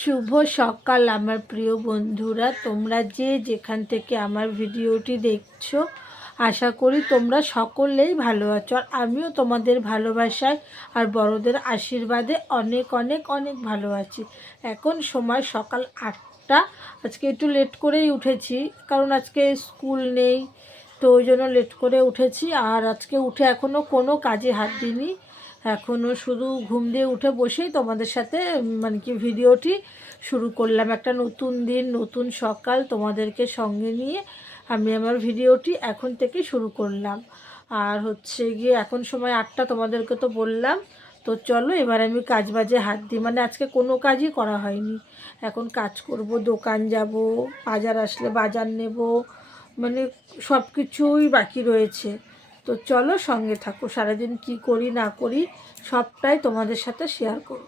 শুভ সকাল, আমার প্রিয় বন্ধুরা। তোমরা যে যেখান থেকে আমার ভিডিওটি দেখছ, আশা করি তোমরা সকলেই ভালো আছো। আর আমিও তোমাদের ভালোবাসায় আর বড়দের আশীর্বাদে অনেক অনেক অনেক ভালো আছি। এখন সময় সকাল আটটা। আজকে একটু লেট করেই উঠেছি, কারণ আজকে স্কুল নেই, তো ওই জন্য লেট করে উঠেছি। আর আজকে উঠে এখনও কোনো কাজে হাত দিইনি। এখনও শুধু ঘুম দিয়ে উঠে বসেই তোমাদের সাথে মানে কি, ভিডিওটি শুরু করলাম। একটা নতুন দিন, নতুন সকাল তোমাদেরকে সঙ্গে নিয়ে আমি আমার ভিডিওটি এখন থেকে শুরু করলাম। আর হচ্ছে গিয়ে এখন সময় আটটা, তোমাদেরকে তো বললাম। তো চলো এবার আমি কাজ বাজে হাত দিই। মানে আজকে কোনো কাজই করা হয়নি। এখন কাজ করব, দোকান যাব, বাজার আসলে বাজার নেব মানে সব কিছুই বাকি রয়েছে। তো চলো সঙ্গে থাকো, সারাদিন কি করি না করি সবটাই তোমাদের সাথে শেয়ার করো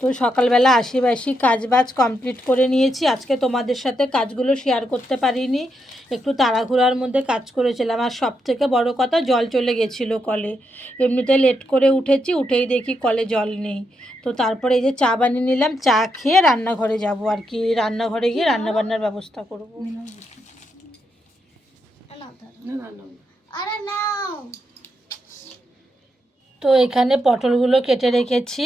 তো সকালবেলা আশি বাসি কাজ বাজ কমপ্লিট করে নিয়েছি, আজকে তোমাদের সাথে কাজগুলো শেয়ার করতে পারিনি, একটু তাড়াহুড়ার মধ্যে কাজ করেছিলাম, আর সব থেকে বড় কথা জল চলে গেছিল কলে, এমনিতে লেট করে উঠেছি, উঠেই দেখি কলে জল নেই, তো তারপরে এই যে চা বানিয়ে নিলাম, চা খেয়ে রান্নাঘরে যাব আর কি, রান্নাঘরে গিয়ে রান্নাবান্নার ব্যবস্থা করব। তো এখানে পটলগুলো কেটে রেখেছি।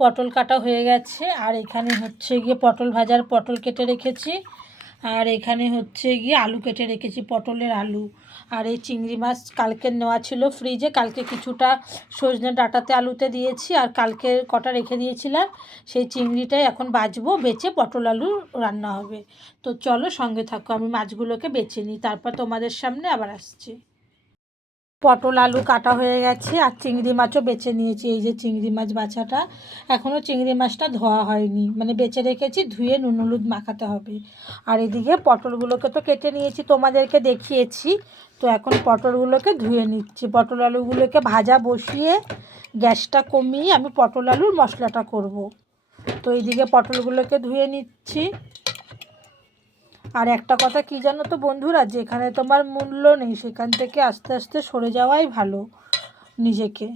পটল কাটা হয়ে গেছে। আর এখানে হচ্ছে গিয়ে পটল ভাজার পটল কেটে রেখেছি। আর এখানে হচ্ছে গিয়ে আলু কেটে রেখেছি, পটলের আলু। আর এই চিংড়ি মাছ কালকে নেওয়া ছিল ফ্রিজে কালকে কিছুটা সজনে ডাটাতে আলুতে দিয়েছি আর কালকে কটা রেখে দিয়েছিলাম। সেই চিংড়িটাই এখন বাজবো, বেচে পটল আলু রান্না হবে। তো চলো সঙ্গে থাকো, আমি মাছগুলোকে বেছে নিই, তারপর তোমাদের সামনে আবার আসছি। পটল আলু কাটা হয়ে গেছে আর চিংড়ি মাছও বেছে নিয়েছি, এই যে চিংড়ি মাছ বাছাটা। এখনও চিংড়ি মাছটা ধোয়া হয়নি মানে বেছে রেখেছি, ধুয়ে নুন হলুদ মাখাতে হবে। আর এদিকে পটলগুলোকে তো কেটে নিয়েছি, তোমাদেরকে দেখিয়েছি। তো এখন পটলগুলোকে ধুয়ে নিচ্ছি। পটল আলুগুলোকে ভাজা বসিয়ে গ্যাসটা কমিয়ে আমি পটল আলুর মশলাটা করব। তো এইদিকে পটলগুলোকে ধুয়ে নিচ্ছি। আর একটা কথা কি জানো তো বন্ধুরা? যেখানে তোমার মূল্য নেই, সেখান থেকে আস্তে আস্তে সরে যাওয়াই ভালো নিজেকে।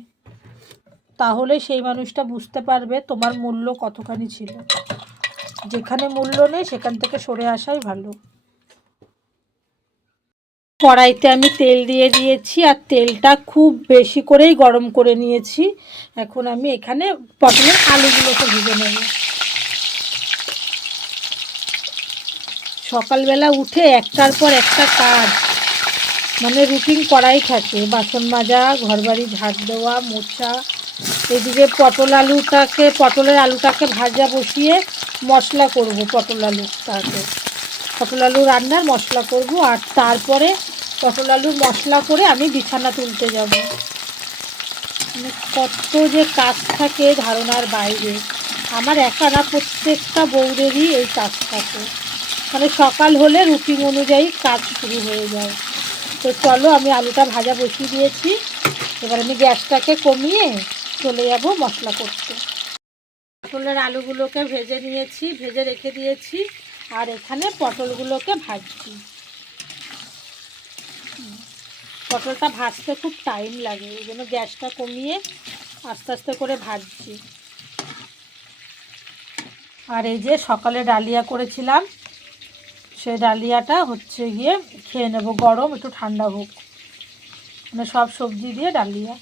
তাহলে সেই মানুষটা বুঝতে পারবে তোমার মূল্য কতখানি ছিল। যেখানে মূল্য নেই, সেখান থেকে সরে আসাই ভালো। কড়াইতে আমি তেল দিয়ে দিয়েছি, আর তেলটা খুব বেশি করেই গরম করে নিয়েছি। এখন আমি এখানে পটলের আলুগুলোকে ভেজে নেব। সকালবেলা উঠে একটার পর একটা কাজ। মানে রুটিন করাই থাকে। বাসন মাজা, ঘরবাড়ি ঝাড় দেওয়া, মোছা। এদিকে পটল আলুটাকে, পটলের আলুটাকে ভাজা বসিয়ে মশলা করব পটল আলুটাকে। পটল আলু রান্নার মশলা করব আর তারপরে পটল আলুর মশলা করে আমি বিছানা তুলতে যাব। মানে কত যে কাজ থাকে ধারণার বাইরে। আমার একা না, প্রত্যেকটা বউদেরই এই কাজ থাকে। মানে সকাল হলে রুটিন অনুযায়ী কাজ শুরু হয়ে যায়। তো চলো আমি আলুটা ভাজা বসিয়ে দিয়েছি। এবার আমি গ্যাসটাকে কমিয়ে চলে যাব মশলা করতে। পটলের আলুগুলোকে ভেজে নিয়েছি, ভেজে রেখে দিয়েছি। আর এখানে পটলগুলোকে ভাজছি। পটলটা ভাজতে খুব টাইম লাগে, এই জন্য গ্যাসটা কমিয়ে আস্তে আস্তে করে ভাজছি। আর এই যে সকালে ডালিয়া করেছিলাম সেই ডালিয়াটা হচ্ছে গিয়ে খেয়ে নেব, গরম, একটু ঠান্ডা হোক। মানে সব সবজি দিয়ে ডালিয়া।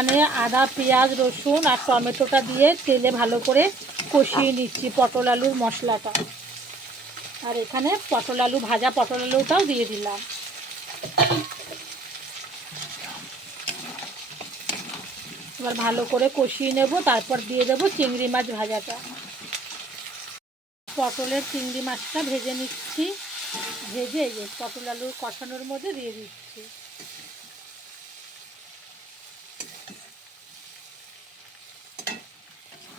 এখানে আদা, পেঁয়াজ, রসুন আর টমেটোটা দিয়ে তেলে ভালো করে কষিয়ে নিচ্ছি পটল আলুর মশলাটা। আর এখানে পটল আলু ভাজা, পটল আলুটাও দিয়ে দিলাম। এবার ভালো করে কষিয়ে নেব, তারপর দিয়ে দেবো চিংড়ি মাছ ভাজাটা। পটলের চিংড়ি মাছটা ভেজে নিচ্ছি। ভেজে পটল আলু কষানোর মধ্যে দিয়ে দিচ্ছি।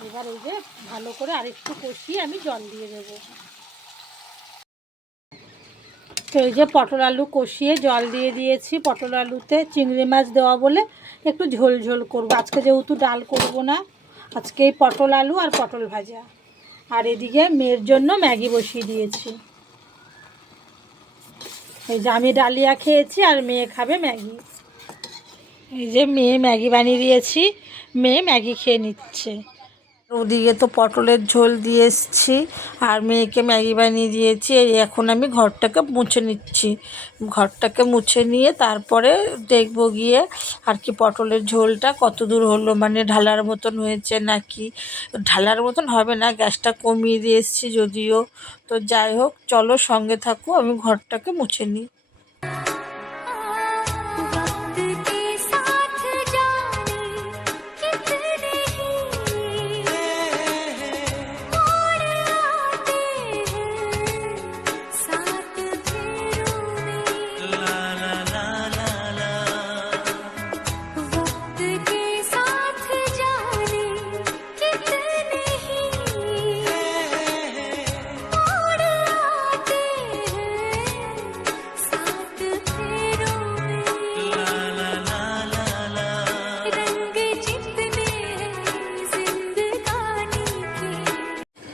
এবার এই যে ভালো করে আরেকটু কষিয়ে আমি জল দিয়ে দেবো। তো এই যে পটল আলু কষিয়ে জল দিয়ে দিয়েছি। পটল আলুতে চিংড়ি মাছ দেওয়া বলে একটু ঝোল ঝোল করব। আজকে যেহেতু ডাল করব না, আজকে এই পটল আলু আর পটল ভাজা। আর এদিকে মেয়ের জন্য ম্যাগি বসিয়ে দিয়েছি। এই যে আমি ডালিয়া খেয়েছি আর মেয়ে খাবে ম্যাগি। এই যে মেয়ে ম্যাগি বানিয়ে দিয়েছি, মেয়ে ম্যাগি খেয়ে নিচ্ছে। ওদিকে তো পটলের ঝোল দিয়ে এসছি, আর মেয়েকে ম্যাগি বানিয়ে দিয়েছি এখন আমি ঘরটাকে মুছে নিচ্ছি। ঘরটাকে মুছে নিয়ে তারপরে দেখব গিয়ে আর কি পটলের ঝোলটা কত দূর হলো মানে ঢালার মতন হয়েছে নাকি? ঢালার মতন হবে না, গ্যাসটা কমিয়ে দিয়ে এসছি যদিও। তো যাই হোক, চলো সঙ্গে থাকো, আমি ঘরটাকে মুছে নিই।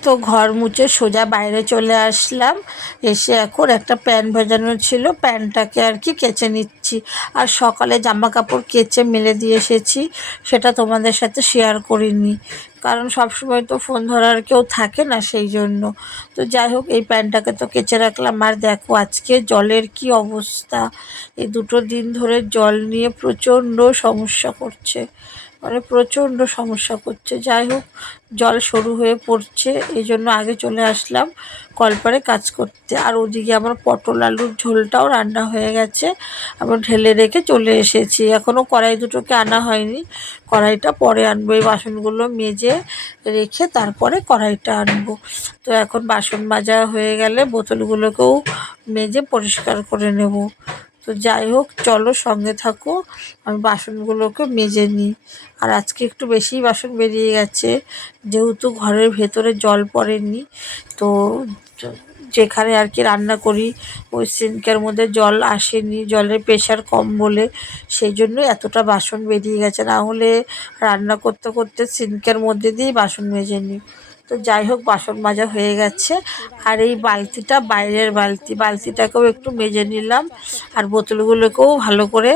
তো ঘর মুছে সোজা বাইরে চলে আসলাম। এসে এখন একটা প্যান ভেজানো ছিল, প্যানটাকে আর কি কেচে নিচ্ছি। আর সকালে জামা কাপড় কেচে মেলে দিয়ে এসেছি, সেটা তোমাদের সাথে শেয়ার করিনি। কারণ সবসময় তো ফোন ধরার কেউ থাকে না সেই জন্য। তো যাই হোক, এই প্যানটাকে তো কেচে রাখলাম। আর দেখো আজকে জলের কি অবস্থা। এই দুটো দিন ধরে জল নিয়ে প্রচণ্ড সমস্যা করছে। মানে প্রচণ্ড সমস্যা করছে। যাই হোক, জল সরু হয়ে পড়ছে, এই জন্য আগে চলে আসলাম কলপারে কাজ করতে। আর ওদিকে আমার পটল আলুর ঝোলটাও রান্না হয়ে গেছে আমি ঢেলে রেখে চলে এসেছি। এখনও কড়াই দুটোকে আনা হয়নি, কড়াইটা পরে আনব। এই বাসনগুলো মেজে রেখে তারপরে কড়াইটা আনব। তো এখন বাসন মাজা হয়ে গেলে বোতলগুলোকেও মেজে পরিষ্কার করে নেব। তো যাই হোক, চলো সঙ্গে থাকো। আমি বাসনগুলোকে মেজে নিই। আর আজকে একটু বেশিই বাসন বেরিয়ে গেছে। যেহেতু ঘরের ভেতরে জল পড়েনি, তো যেখানে আর কি রান্না করি, ওই সিঙ্কের মধ্যে জল আসেনি, জলের প্রেশার কম বলে। সেই জন্য এতটা বাসন বেরিয়ে গেছে। না হলে রান্না করতে করতে সিঙ্কের মধ্যে দিয়েই বাসন মেজে নিই। তো যাই হোক, বাসন মাজা হয়ে গেছে। আর এই বালতিটা, বাইরের বালতি, বালতিটাকেও একটু মেজে নিলাম। আর বোতলগুলোকেও ভালো করে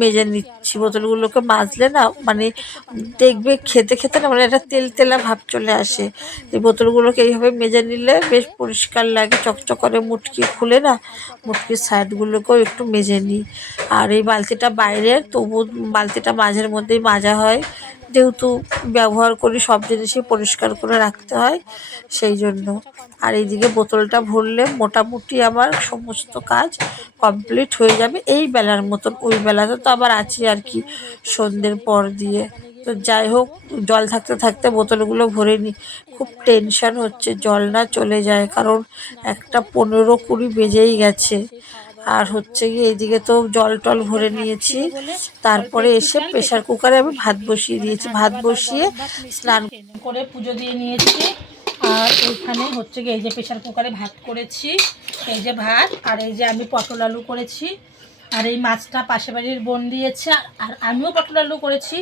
মেজে নিচ্ছি। বোতলগুলোকে মাজলে না মানে দেখবে খেতে খেতে না মানে একটা তেল তেলা ভাব চলে আসে। এই বোতলগুলোকে এইভাবে মেজে নিলে বেশ পরিষ্কার লাগে। চকচক করে মুটকি খুলে না, মুটকির সাইডগুলোকেও একটু মেজে নিই। আর এই বালতিটা বাইরের, তবু বালতিটা মাঝের মধ্যেই মাজা হয়। যেহেতু ব্যবহার করি, সব জিনিসই পরিষ্কার করে রাখতে হয়, সেই জন্য। আর এইদিকে বোতলটা ভরলে মোটামুটি আমার সমস্ত কাজ কমপ্লিট হয়ে যাবে। এই বেলার মতন, ওই বেলাতে তো আবার আছি আর কি, সন্ধ্যের পর দিয়ে। তো যাই হোক, জল থাকতে থাকতে বোতলগুলো ভরে নিই। খুব টেনশন হচ্ছে, জল না চলে যায়, কারণ একটা পনেরো কুড়ি বেজেই গেছে। আর হচ্ছে গিয়ে এইদিকে তো জল টল ভরে নিয়েছি। তারপরে এসে প্রেশার কুকারে আমি ভাত বসিয়ে দিয়েছি। ভাত বসিয়ে স্নান করে পুজো দিয়ে নিয়েছি। আর এইখানে হচ্ছে গিয়ে এই যে প্রেশার কুকারে ভাত করেছি। এই যে ভাত আর এই যে আমি পটল আলু করেছি। আর এই মাছটা পাশে বাড়ির বোন দিয়েছে। আর আমিও পটল আলু করেছি।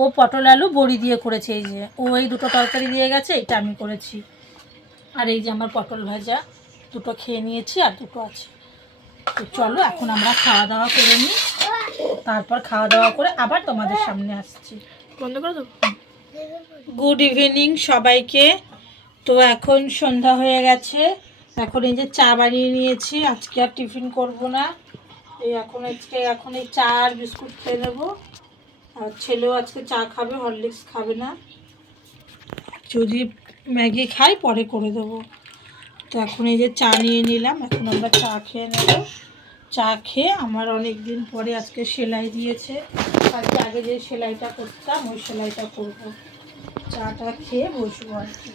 ও পটল আলু বড়ি দিয়ে করেছে। এই যে ও এই দুটো তরকারি দিয়ে গেছে, এটা আমি করেছি। আর এই যে আমার পটল ভাজা, দুটো খেয়ে নিয়েছি আর দুটো আছে। তো চলো এখন আমরা খাওয়া দাওয়া করে নিই। তারপর খাওয়া দাওয়া করে আবার তোমাদের সামনে আসছি। বন্ধ করে দেবো গুড ইভিনিং সবাইকে। তো এখন সন্ধ্যা হয়ে গেছে। এখন এই যে চা বানিয়ে নিয়েছি আজকে আর টিফিন করব না। এই এখন আজকে এখন এই চা আর বিস্কুট খেয়ে নেব। আর ছেলেও আজকে চা খাবে হরলিক্স খাবে না। যদি ম্যাগি খাই পরে করে দেবো। তো এখন এই যে চা নিয়ে নিলাম, এখন আমরা চা খেয়ে নেব। চা খেয়ে আমার অনেক দিন পরে আজকে সেলাই দিয়েছে। আজকে আগে যে সেলাইটা করতাম, ওই সেলাইটা করব। চাটা খেয়ে বসবো আর কি।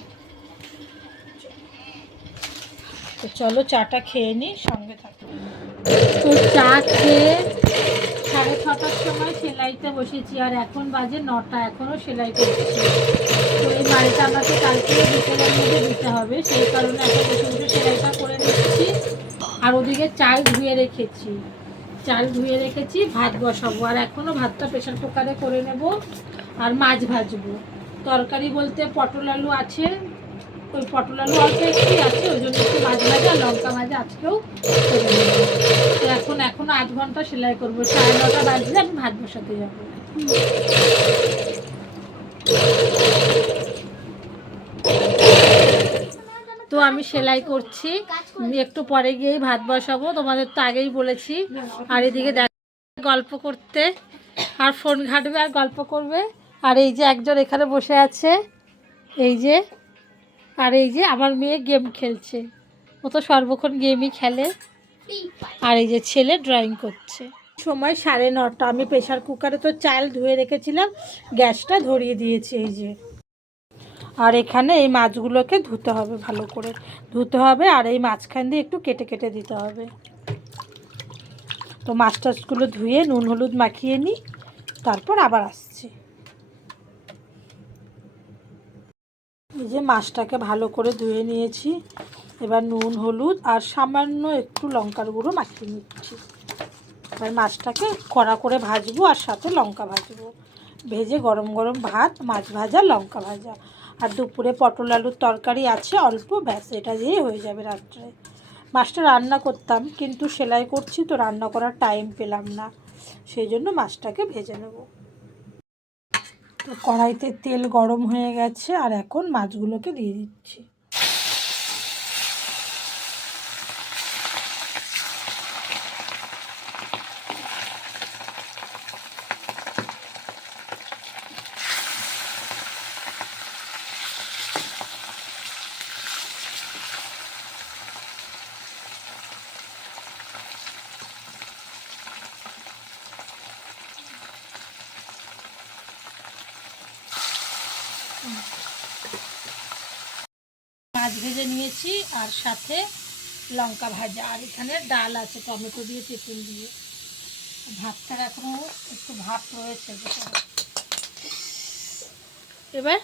তো চলো চাটা খেয়ে নিই, সঙ্গে থাকো। তো চা খেয়ে সময় সেলাইতে বসেছি আর এখন বাজে নটা এখনও সেলাই করছি। তো এই বাড়িটা আমাকে কালকে বিকেলের মধ্যে দিতে হবে, সেই কারণে এখন বসে বসে সেলাইটা করে নিচ্ছি। আর ওদিকে চাল ধুয়ে রেখেছি। চাল ধুয়ে রেখেছি, ভাত বসাবো। আর এখনও ভাতটা প্রেশার কুকারে করে নেব আর মাছ ভাজবো। তরকারি বলতে পটল আলু আছে, ওই পটল আলু অল্প একটু আছে ওই জন্য একটু মাছ ভাজা লঙ্কা ভাজা আজকেও করে তো এখন, এখনও আধ ঘণ্টা সেলাই করব। সাড়ে নটা বাজলে আমি ভাত বসাতে যাব। তো আমি সেলাই করছি। একটু পরে গিয়েই ভাত বসাবো। তোমাদের তো আগেই বলেছি। আর এদিকে দেখ, গল্প করতে। আর ফোন ঘাটবে আর গল্প করবে। আর এই যে একজন এখানে বসে আছে। এই যে, আর এই যে আমার মেয়ে গেম খেলছে। ও তো সর্বক্ষণ গেমই খেলে। আর এই যে ছেলে ড্রয়িং করছে। সময় সাড়ে নটা, আমি প্রেশার কুকারে তো চাল ধুয়ে রেখেছিলাম, গ্যাসটা ধরিয়ে দিয়েছি এই যে। আর এখানে এই মাছগুলোকে ধুতে হবে ভালো করে। ধুতে হবে আর এই মাঝখান দিয়ে একটু কেটে কেটে দিতে হবে। তো মাছ টাছগুলো ধুয়ে নুন হলুদ মাখিয়ে নিই তারপর আবার আসছি। এই যে মাছটাকে ভালো করে ধুয়ে নিয়েছি। এবার নুন, হলুদ আর সামান্য একটু লঙ্কার গুঁড়ো মাখিয়ে নিচ্ছি। এবার মাছটাকে কড়া করে ভাজবো আর সাথে লঙ্কা ভাজবো। ভেজে গরম গরম ভাত, মাছ ভাজা, লঙ্কা ভাজা। আর দুপুরে পটল আলুর তরকারি আছে অল্প, ব্যাস, এটা দিয়েই হয়ে যাবে রাত্রে। মাছটা রান্না করতাম, কিন্তু সেলাই করছি তো রান্না করার টাইম পেলাম না। সেই জন্য মাছটাকে ভেজে নেব। তো কড়াইতে তেল গরম হয়ে গেছে আর এখন মাছগুলোকে দিয়ে দিচ্ছি মাছ ভেজে নিয়েছি আর সাথে লঙ্কা ভাজা। আর এখানে ডাল আছে টমেটো দিয়ে তেঁতুল দিয়ে। ভাতটার এখনও একটু ভাত রয়েছে। এবার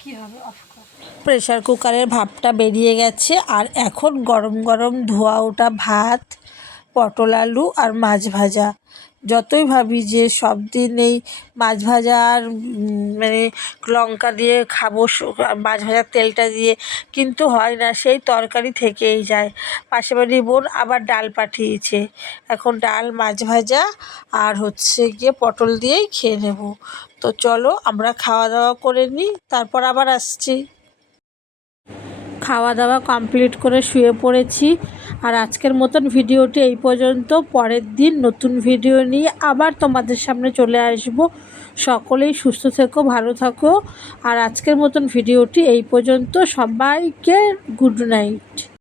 কি হবে? অফ প্রেশার কুকারের ভাপটা বেরিয়ে গেছে আর এখন গরম গরম ধোয়া ওটা ভাত পটল আলু আর মাছ ভাজা। যতই ভাবি যে সব দিন এই মাছ ভাজা আর মানে লঙ্কা দিয়ে খাব মাছ ভাজার তেলটা দিয়ে, কিন্তু হয় না, সেই তরকারি থেকেই যায়। পাশে বাড়ির বোন আবার ডাল পাঠিয়েছে। এখন ডাল, মাছ ভাজা আর হচ্ছে গিয়ে পটল দিয়েই খেয়ে নেব। তো চলো আমরা খাওয়া দাওয়া করে নিই, তারপর আবার আসছি। খাওয়া দাওয়া কমপ্লিট করে শুয়ে পড়েছি। আর আজকের মতন ভিডিওটি এই পর্যন্ত। পরের দিন নতুন ভিডিও নিয়ে আবার তোমাদের সামনে চলে আসব। সকলেই সুস্থ থেকো, ভালো থাকো। আর আজকের মতন ভিডিওটি এই পর্যন্ত। সবাইকে গুড নাইট।